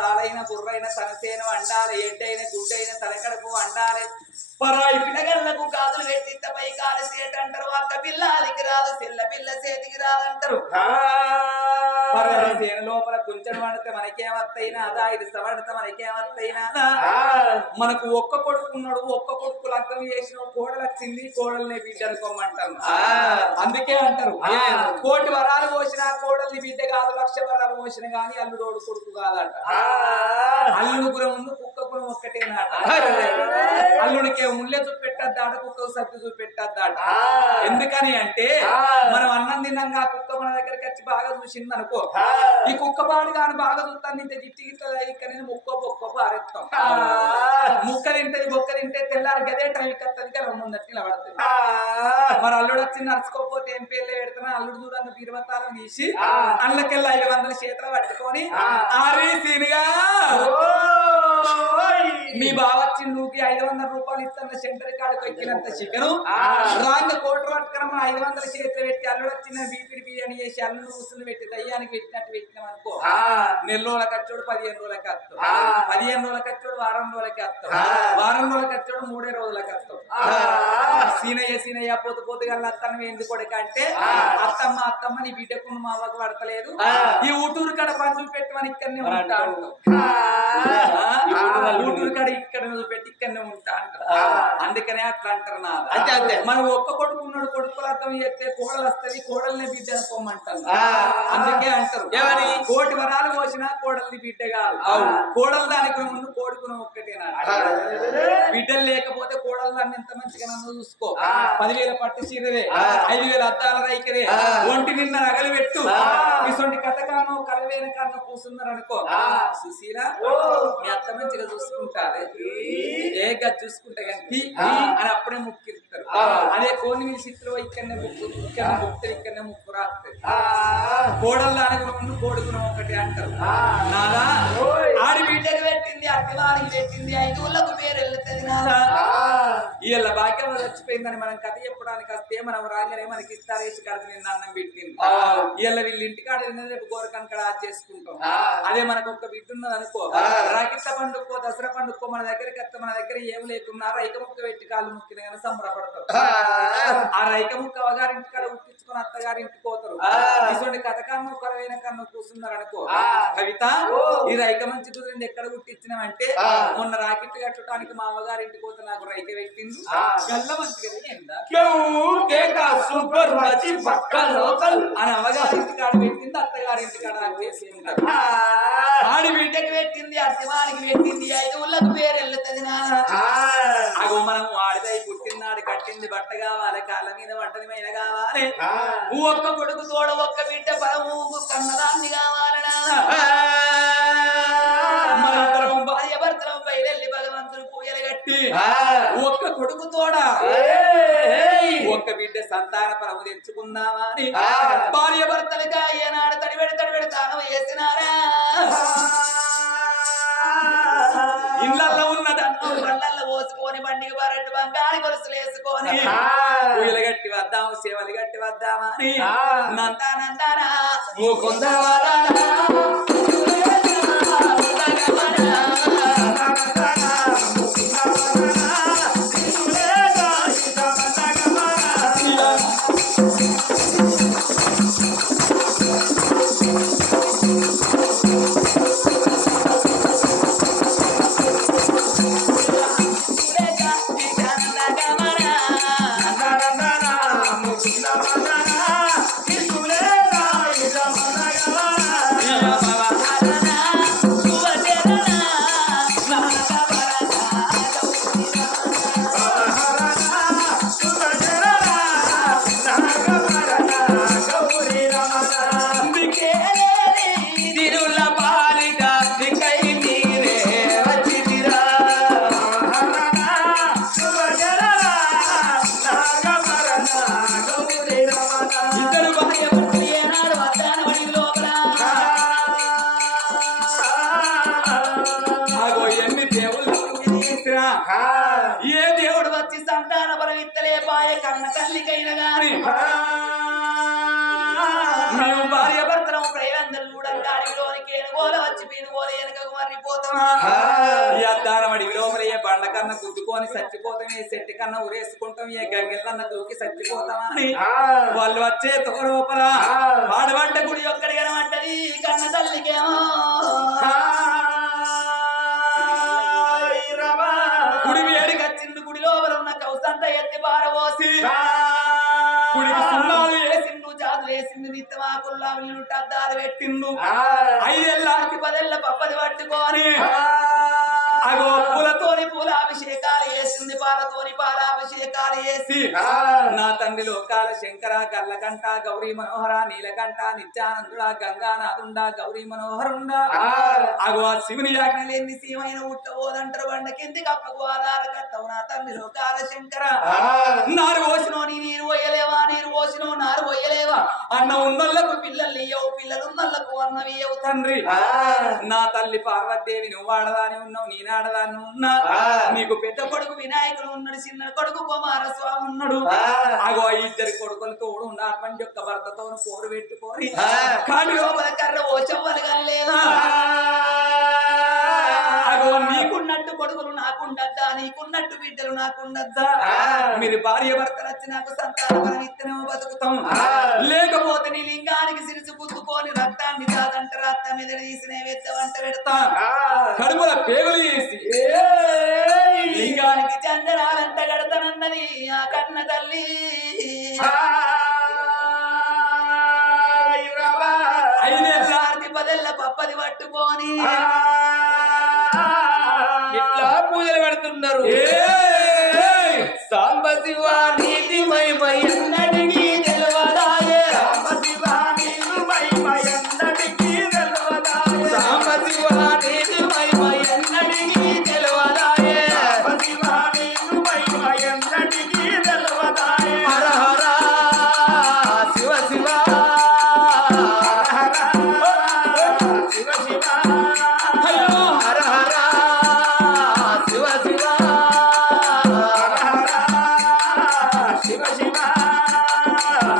తాళైన బుర్రైన తనసేన వండాలి ఎడ్డైన గుడ్డైన తలకడుపు వండాలి పరాయి పిల్లగళ్ళకు కాదులు పెట్టిత్త పై కాలు సేట అంటారు అక్క పిల్లాలికి రాదు పిల్ల పిల్ల చేతికి రాదంటారు సేన లోపల కొంచెం వండితే మనకేమత్తైనా అదా ఇది సవడితే మనకేమత్తైనా మనకు ఒక్క కొడుకున్నాడు ఒక్క కొడుకు లగ్గం చేసిన కోడలు వచ్చింది కోడల్ని బిడ్డ అనుకోమంటారు అందుకే అంటారు కోటి వరాలు పోసిన కోడల్ని బిడ్డ కాదు లక్ష వరాలు పోసిన గాని అల్లుడోడు కొడుకు కాదట అల్లుడు గురం ముందు కుక్క గురం ఒక్కటేనాట అల్లుడికే ముళ్ళె చూపెట్టద్దాట కుక్కకు సత్తి చూపెట్టద్దాట ఎందుకని అంటే మనం అన్నం తిన్నాక కుక్క మన దగ్గరికి వచ్చి బాగా చూసింది అనుకో ఈ కుక్క పాడు కాని బాగా చూస్తాను ఇంత జిట్టి గిట్ల ఇక్కడ ముక్క బొక్క పారేస్తాం ముక్క తింటది బొక్క తింటే తెల్లారి గదే టైం కత్తది కదా ముందట్టి నిలబడుతుంది మరి అల్లుడు వచ్చి నడుచుకోకపోతే ఏం పేర్లు పెడుతున్నా అల్లుడు చూడన్న బీరవతాలను తీసి అల్లకెళ్ళి 500 చేతులు పట్టుకొని ఆరీ సీనిగా మీ బావచ్చి నువ్వుకి 500 రూపాయలు ఇస్తున్న సెంటర్ కాడికి ఎక్కినంత చికెను రాంగ కోటర్ పట్టుకున్న 500 చేతులు పెట్టి అల్లుడు వచ్చిన బీపీడి బిర్యానీ చేసి అల్లుడు కూసులు పెట్టి దయ్యానికి పెట్టినట్టు పెట్టినాం అనుకో నెల రోజుల ఖర్చోడు 15 రోజులకి వస్తాం 15 రోజుల ఖర్చోడు వారం రోజులకి వస్తాం వారం రోజుల ఖర్చోడు 3 రోజులకి వస్తాం సీనయ్య పోతు పోతుగా అత్తమ్మ ఎందుకు కొడుకంటే అత్తమ్మ నీ బిడ్డకు మా అవ్వకు పడతలేదు ఈ ఊటూరు కాడ పంచులు పెట్టమని ఇక్కడనే ఉంటా ఊటూరు కాడ ఇక్కడ పెట్టి ఇక్కడనే ఉంటా అంటారు అందుకనే అట్లా అంటారు నా అంటే మనం ఒక్క కొడుకున్నాడు కొడుకులు అర్థం చేస్తే కోడలు వస్తుంది కోడల్ని బిడ్డ అనుకోమంటారు అందుకే అంటారు ఏమని కోటి వరాలు పోసినా కోడల్ని బిడ్డ కాదు కోడలు దానికి ముందు కోడుకున్న ఒక్కటేనా బిడ్డలు లేకపోతే కోడలు దాన్ని ఎంత మంచిగా నన్ను చూసుకో 10,000 పట్టు చీరదే 5,000 అద్దాల రైకరే ఒంటి నిన్న నగలు పెట్టు ఇటువంటి కథకాను కలవేన కన్ను కూసున్నారు అనుకో సుశీల మీ అత్త మంచిగా చూసుకుంటారు ఏగా చూసుకుంటే కానీ అని అప్పుడే ముక్కిరుతారు అదే కోని మీ సిక్కులో ఇక్కడనే ఇక్కడనే ముక్కు రాస్తారు కోడలు దానికి ముందు కోడుకున్న ఒకటి అంటారు నాదా ఆడి బిడ్డకు పెట్టింది అత్తవారికి పెట్టింది 5 ఊళ్ళకు పేరు వెళ్తుంది నాదా వీళ్ళ భాగ్యం చచ్చిపోయిందని మనం కథ చెప్పడానికి వస్తే మనం రాగానే మనకి ఇస్తారేసి కడత నిన్న అన్నం పెట్టింది వీళ్ళ వీళ్ళ ఇంటికాడ రేపు గోరకనకడ చేసుకుంటాం అదే మనకు ఒక బిడ్డ ఉన్నది అనుకో రాకిట్ల పండుగకో దసరా పండుగకో మన దగ్గరికి వస్తే మన దగ్గర ఏం లేకున్నా రైక ముక్క పెట్టి కాళ్ళు ముక్కిన కానీ సంబరపడతారు ఆ రైక ముక్క అవగారింటికాడ ఉట్టించుకొని అత్తగారింటికి పోతారు ఇటువంటి కథకాన్ని ఒకరైన కన్ను కూర్చున్నారు అనుకో కవిత ఈ రైక మంచి కుదిరింది ఎక్కడ గుట్టించినామంటే మొన్న రాకెట్ కట్టడానికి మా అమ్మగారింటికి పోతే నాకు రైక పెట్టింది గల్ల మంచిగా సూపర్ అని అమ్మగారింటి కాడ పెట్టింది అత్తగారింటి కాడ చేసింది ఆడి బిడ్డకి పెట్టింది అత్తవానికి పెట్టింది 5 ఊళ్ళకు పేరు వెళ్తుంది అగో మనం ఆడిదై పుట్టినాడు కట్టింది బట్ట కావాలి కాళ్ళ మీద బట్టనిమైన కావాలి ఒక్క కొడుకు తోడ ఒక్క బిడ్డ పరము కన్నదాన్ని కావాలనా మనంతరం భార్య భర్తలం బయలెల్లి భగవంతుడు పూజలు కట్టి ఒక్క కొడుకు తోడ ఒక్క బిడ్డ సంతాన పరము తెచ్చుకుందామా అని భార్య భర్తలుగా ఏనాడు తడిబెడి తాను వేసినారా ఇళ్ళల్లో ఉన్నదన్ను కళ్ళల్లో పోసుకొని బండికి బరట్టు బంగారు గొలుసులు వేసుకొని పూజలు గట్టి వద్దాము సేవలు గట్టి వద్దామా అని నందానందానా ఏ దేవుడు వచ్చి సంతాన బలమిత్తలే పాయ కన్న తల్లికైన గాని మేము భార్య భర్తలం ప్రేమందరూ చూడండి అడవిలోనికి ఏనుగోల వచ్చి వచ్చి పీనుకోలే వెనకకు మర్రిపోతామా అద్దానం అడిగి లోపల ఏ బండ కన్నా గుద్దుకొని చచ్చిపోతాం ఏ చెట్టు కన్నా ఉరేసుకుంటాం ఏ గంగెలన్నా దూకి చచ్చిపోతామా అని వాళ్ళు వచ్చే లోపల ఆడవంట గుడి ఒక్కడి కనమంటది కన్న తల్లికేమో గుడి వేడికి వచ్చింది గుడి లోపల ఉన్న కౌసంత ఎత్తి పారబోసి గుడికి సున్నాలు వేసిండు జాతులు వేసిండు నిత్యమాకుల్లా విల్లుంటే అద్దాలు పెట్టిండు 5 ఏళ్ళ 10 ఏళ్ళ పప్పది పట్టుకొని అగో పూలతోని పూలాభిషేకాలు వేసింది పాలతోని పాలాభిషేకాలు వేసి నా తండ్రి లోకాల శంకర కళ్ళకంట గౌరీ మనోహర నీలకంఠ నిత్యానందుడ గంగానాథుండ గౌరీ మనోహరుండా అగో ఆ శివుని ఆజ్ఞ లేని సీమైన ఉట్టబోదంటారు బండ కింది కప్పకు ఆధార కట్టవు నా తండ్రి లోకాల శంకర నారు పోసినో నీరు పోయలేవా నీరు పోసినో నారు పోయలేవా అన్న ఉన్నోళ్లకు పిల్లలు ఇయ్యవు పిల్లలు ఉన్నోళ్లకు అన్నవి ఇయ్యవు తండ్రి నా తల్లి పార్వతీదేవి నువ్వు ఆడదాని ఉన్నావు నేను ఆడదాన్ని ఉన్నా నీకు పెద్ద కొడుకు వినాయకుడు ఉన్నాడు చిన్న కొడుకు కుమారస్వామి ఉన్నాడు అగో 2 కొడుకులు తోడు ఉన్నారు పండి యొక్క భర్తతో కోరు పెట్టుకొని కాటి లోపల కర్ర ఓ చెవ్వలు కానీ లేదా అగో నీకున్నట్టు కొడుకులు నాకుండద్దా నీకున్నట్టు బిడ్డలు నాకుండద్దా మీరు భార్య భర్తలు వచ్చి నాకు సంతానం ఇత్తనేమో బతుకుతాం లేకపోతే నీ లింగానికి సిరిసి గుద్దుకొని రక్తాన్ని కాదంట రక్తం మీద తీసిన వెచ్చవంట పెడతా కడుపుల పేగులు చేసి లింగానికి చందనాలంట గడతానన్నది ఆ కన్న తల్లి 5 ఏళ్ళ 10 ఏళ్ళ పప్పది పట్టుకొని ఇట్లా పూజలు పెడుతున్నారు సాంబ శివ నీతి my అన్నడికి తెలవదాయే Samba Shiva NITI my అన్నడికి తెలవదాయే Samba Shiva NITI my అన్నడికి తెలవదాయే Samba Shiva NITI my అన్నడికి తెలవదాయే Hara Hara Shiva Shiva Hara Hara Shiva Shiva Hara Hara Shiva Shiva Shiva Shiva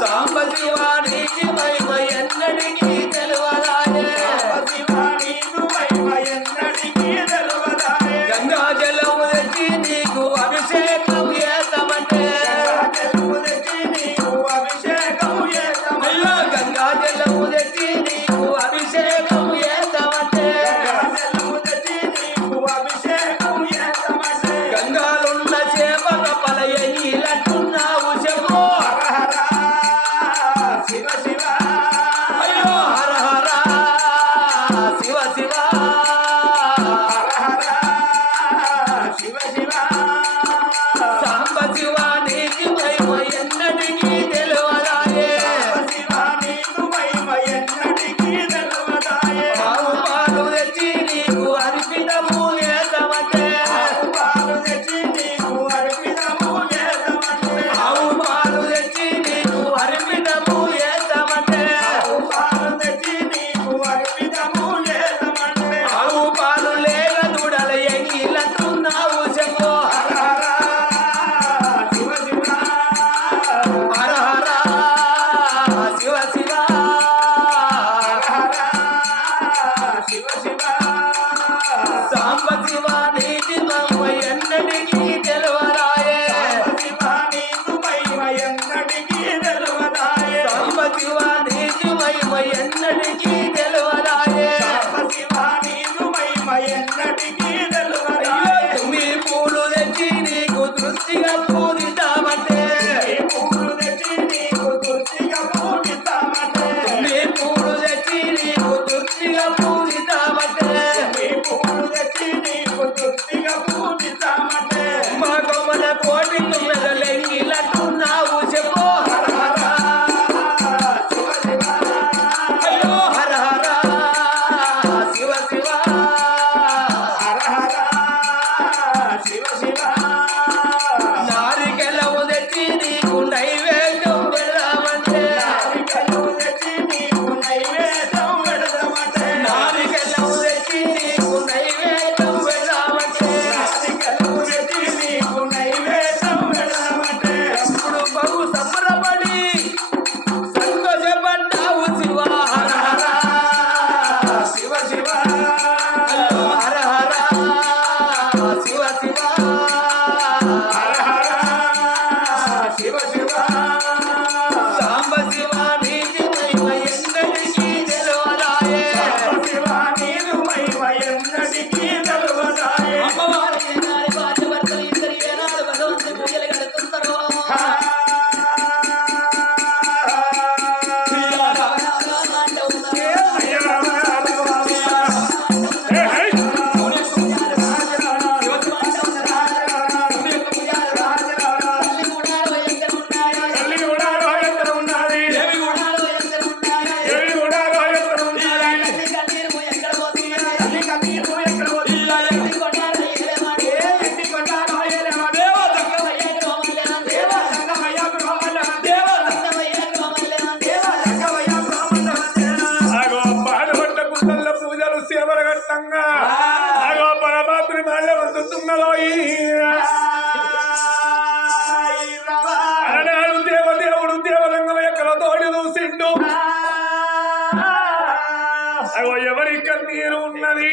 Samba Shiva NITI my ఎన్నడికి తెలవదాయే Samba Shiva NITI my ఎన్నడికి తెలవదాయే Ganga జలము తెచ్చి నీకు అభిషేకం చేస్తామంటే గంగా జలము తెచ్చి నీకు అభిషేకం చేస్తామయ్యా గంగా జలము తెచ్చి నీకు అభిషేకం చేస్తామంటే గంగా జలము తెచ్చి నీకు అభిషేకం చేస్తామంటే గంగాలున్న చేప కపల ఎన్నిలంటున్నావు చెప్పు హర హర శివ శివ అయ్యో హర హర శివ శివ హర హర శివ శివ సాంబ శివ నీతి my ఎన్నడికి తెలవదాయే Samba Shiva NITI my ఎన్నడికి తెలవదాయే ఆవు పాలు తెచ్చి నీకు అర్పితము చేద్దామంటే ఆవు పాలు తెచ్చి నీకు అర్పితము చేద్దామంటే ఆవు పాలు తెచ్చి నీకు అర్పితము చేద్దామంటే ఆవు పాలు తెచ్చి నీకు అర్పితము చేద్దామంటే ఆవు పాలు లేక దూడల ఎంగిలంటున్నావు చెప్పు హర హర శివ శివ హర హర శివ శివ హర హర శివ శివ సాంబ శివ నీతి my ఎన్నడికి తెలవదాయే Samba Shiva NITI my ఎన్నడికి తెలవదాయే Samba Shiva NITI my ఎన్నడికి తెలవదాయే Samba Shiva NITI my ఎన్నడికి తెలవదాయే మీ పూలు తెచ్చి నీకు దృష్టిగా పూజిస్తామంటే పూలు తెచ్చి నీకు దృష్టిగా పూజిస్తామంటే మీ పూలు తెచ్చి నీకు దృష్టిగా పూజిస్తామంటే మీ పూలు తెచ్చి నీకు దృష్టిగా పూజిస్తామంటే మా కొమ్మల కోటి మెదలెంగిలంటున్నావు చెప్పు హర హర శివ శివ అయ్యో హర హర శివ శివ హర హర శివ శివ నారికెలవు తెచ్చి నీకు నైవేద్యం పెడదామంటే నారికెలవు తెచ్చి నీకు నైవేద్యం పెడదామంటే నారికెలవు తెచ్చి నీకు నైవేద్యం పెడదామంటే నారికెలవు తెచ్చి నీకు నైవేద్యం పెడదామంటే అప్పుడు బహు సంబరపడి సంతోషపడ్డావు శివ హర హర శివ శివ హర హర శివ శివ హర హర శివ శివ సాంబ శివ నీతి మహిమ ఎన్నటికీ తెలవదాయే సాంబ శివ నీతి మహిమ ఎన్నటికీ తెలవదాయే అమ్మవారి నారి భార్య భర్తలు ఇద్దరు ఏనాడు భగవంతుని పూజలు కడుతుంటారో దేవదేవుడు దేవరంగమయ్య కలతోడి చూసిండు అగో ఎవరి కన్నీరు ఉన్నది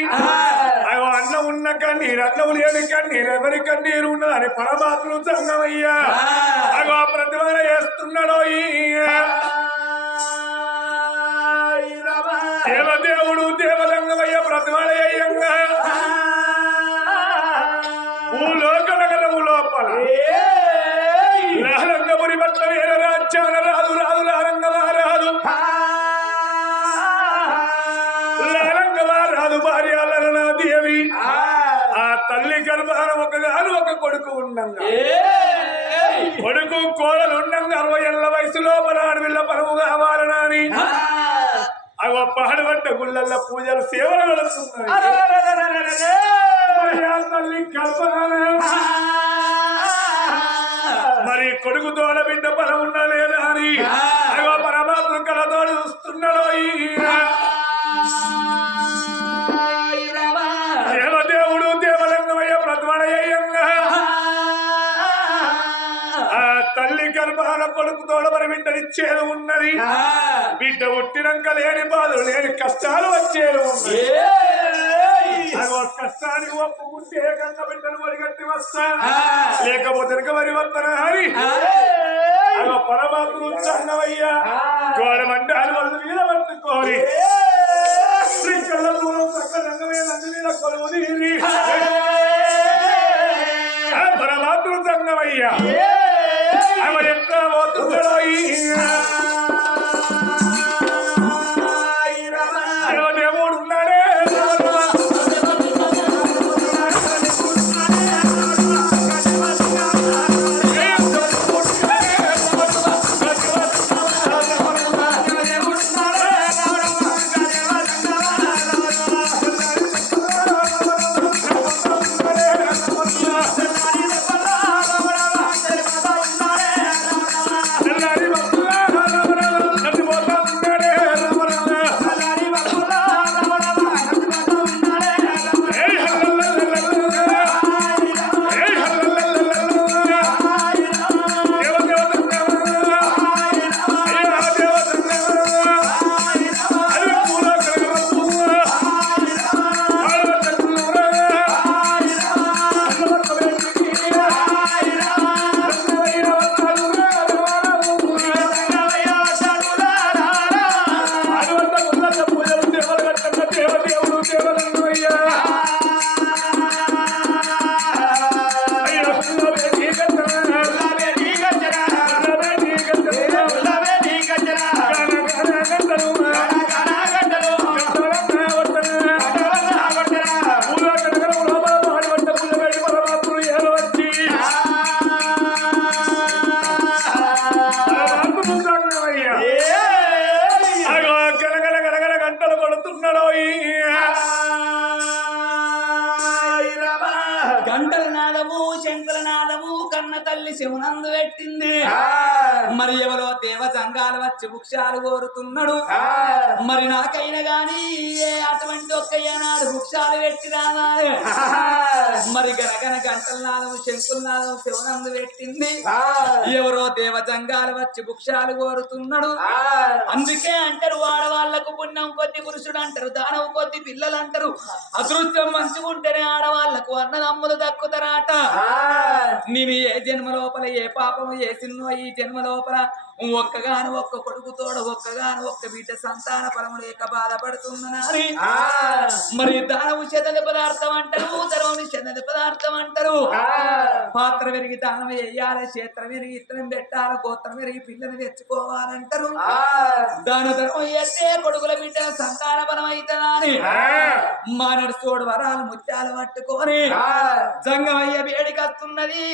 అగో అన్న ఉన్న కన్నీరు అన్నం లేని కన్నీరు ఎవరి కన్నీరు ఉన్నది అని పరమాత్మ సంగమయ్యా అగో ప్రతిమన చేస్తున్నాడో దేవదేవుడు దేవరంగమయ్య ప్రతిమలయ్యంగా భూలోకనగరము లోపల రంగపురి పట్ల వేరే రాజ్యాన రాదు రాదు లారంగమారాదు లారంగమారాదు భార్య లలనాదేవి ఆ తల్లి గర్భాన ఒకగాను ఒక కొడుకు ఉండంగా కొడుకు కోడలు ఉండంగా 60 ఏళ్ల వయసులో పరాడవిల్ల పరువు కావాలనని అగో పహడబట్ట గుళ్ళల్లో పూజలు సేవలు నడుస్తున్నాయి తల్లి గర్భాన మరి కొడుకు తోడ బిడ్డ పరం ఉన్నా లేదా అని అగో పరమాత్మ కళతోడు చూస్తున్నాడు దేవదేవుడు దేవరంగమయ్య ప్రతిమణయ్యంగా ఆ తల్లి గర్భాన కొడుకు తోడ మరి బిడ్డనిచ్చేది ఉన్నది బిడ్డ పుట్టినాక లేని బాధలు లేని కష్టాలు వచ్చేది ఉన్నాయి కష్టానికి ఒప్పుకుంటే కన్న బిడ్డను వరిగట్టి వస్తా లేకపోతే వరి వస్తానా అని అగో పరమాత్మ సంగమయ్యా గోడమంటారు వాళ్ళు మీద పట్టుకోని శ్రీకళ్ళ దూరం చక్క రంగమే నంది మీద కొలువుది పరమాత్మ సంగమయ్యా అవ ఎట్లా పోతున్నాడో దేవుడు ఉన్నాడే తల్లి శివనందు పెట్టింది మరి ఎవరో దేవ సంఘాలు వచ్చి వృక్షాలు కోరుతున్నాడు మరి నాకైనా గాని అటువంటి ఒక్క ఏనాడు వృక్షాలు పెట్టి రావాలి మరి గనగన గంటల నాదం శంకుల నాదం శివనందు పెట్టింది ఎవరో దేవ సంఘాలు వచ్చి వృక్షాలు కోరుతున్నాడు అందుకే అంటారు ఆడవాళ్లకు పుణ్యం కొద్ది పురుషుడు అంటారు దానవు కొద్ది పిల్లలు అంటారు అదృష్టం మంచిగుంటేనే ఆడవాళ్లకు అన్నదమ్ములు దక్కుతారాట నేను ఏ జన్మ లోపల ఏ పాపము చేసినో ఈ జన్మ లోపల ఒక్కగాను ఒక్క కొడుకుతోడ ఒక్కగాను ఒక్క బిడ్డ సంతాన ఫలము లేక బాధపడుతుందని మరి దానము చెదలి పదార్థం అంటారు ధర్మము చెదలి పదార్థం అంటారు పాత్ర పెరిగి దానం వేయాలి క్షేత్రం పెరిగి ఇత్తనం పెట్టాలి గోత్రం పెరిగి పిల్లని తెచ్చుకోవాలంటారు దాన ధర్మం ఎత్తే కొడుకుల బిడ్డ సంతాన ఫలం అవుతుందని మానడు తోడు వరాలు ముత్యాలు పట్టుకొని జంగమయ్య వేడికస్తున్నది